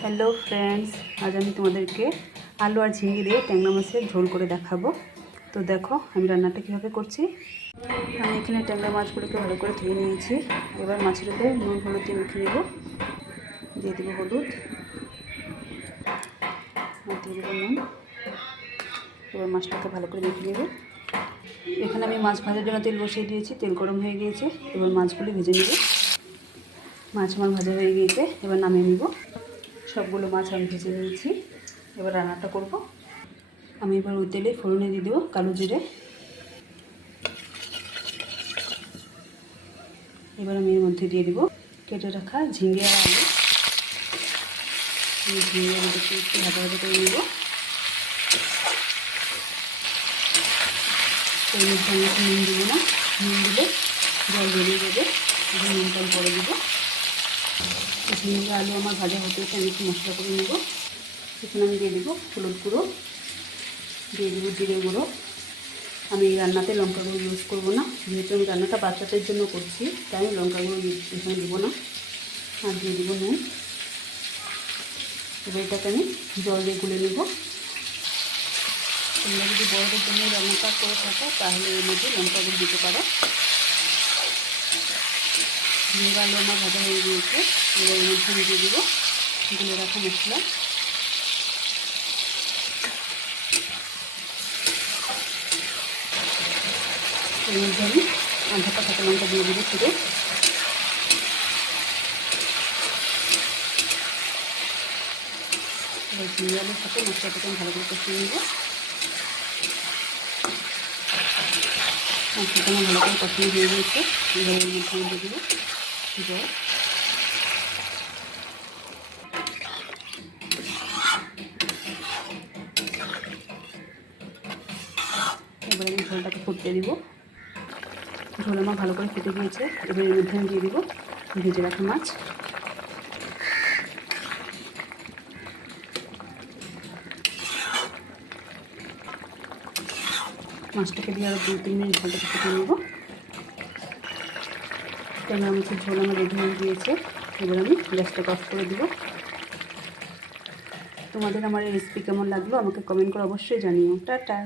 Hello friends, আজ আমি তোমাদেরকে আলু আর ঝিঙে দিয়ে ট্যাংরা মাছের ঝোল করে দেখাবো। তো দেখো আমি রান্নাটা কীভাবে করছি। আমি এখানে ট্যাংরা মাছগুলোকে ভালো করে ধুয়ে নিয়েছি। এবার মাছের উপরে নুন হলুদ দিয়ে মেখে নেব। দিয়ে দেবো হলুদ আর দিয়ে দেবো নুন। এবার মাছটাকে ভালো করে মেখে নেব। এখানে আমি মাছ ভাজার জন্য তেল বসিয়ে দিয়েছি। তেল গরম হয়ে গিয়েছে, এবার মাছগুলি ভেজে নেব। মাছ আমার ভাজা হয়ে গিয়েছে, এবার নামিয়ে নেব। সবগুলো মাছ আমি ভেজে নিয়েছি। এবার রান্নাটা করব। আমি এবার ওই তেলে ফোড়নে দিয়ে দেবো কালো জিরে। এবার আমি এর মধ্যে দিয়ে দেবো কেটে রাখা ঝিঙে আর আলু। ঝিঙে আলুটাকে একটু ভাজা ভাজা করে নেব। এর মধ্যে আমি একটু নুন দেবো না, নুন দিলে জল বেরিয়ে যাবে। এখন নুনটা পরে দেবো। ঝিঙে আলু আমার ভাজা হতে হতে আমি একটু মশলা করে নেব। এখানে আমি দিয়ে দেবো হলুদ গুঁড়ো, দিয়ে দেবো জিরে গুঁড়ো। আমি এই রান্নাতে লঙ্কা গুঁড়ো ইউজ করবো না, যেহেতু আমি রান্নাটা বাচ্চাদের জন্য করছি, তাই আমি লঙ্কা গুঁড়ো এখানে দেবো না। আর দিয়ে দেবো নুন। এবার এটাকে আমি জল দিয়ে গুলে নেব। তোমরা যদি বড়দের জন্য রান্নাটা করে থাকো তাহলে এর মধ্যে লঙ্কা গুঁড়ো দিতে পারো। ঝিঙে আলু আমার ভাজা হয়ে গিয়েছে। এবার এর মধ্যে আমি দিয়ে দেবো গুলে রাখা মশলা। এর মধ্যে আমি আধাটা কাঁচা লঙ্কা দিয়ে দেবো ছিঁড়ে। এবার ঝিঙে আলুর সাথে মশলাটাকে আমি ভালো করে কষিয়ে নেব। মশলাটা আমার ভালো করে কষিয়ে হয়ে গিয়েছে। এবার এর মধ্যে আমি দিয়ে দেবো জল। এবার আমি ঝোলটাকে ফুটতে দিব। ঝোল আমার ভালো করে ফুটে গিয়েছে। এবার এর মধ্যে আমি দিয়ে দিব ভেজে রাখা মাছ। মাছটাকে দিয়ে আরও 2-3 মিনিট ঝোলটাকে ফুটিয়ে নেব। ট্যাংরা মাছের ঝোল আমার রেডি হয়ে গিয়েছে। এবার আমি গ্যাসটাকে অফ করে দেব। তোমাদের আমার এই রেসিপি কেমন লাগলো আমাকে কমেন্ট করে অবশ্যই জানিও। টাটা।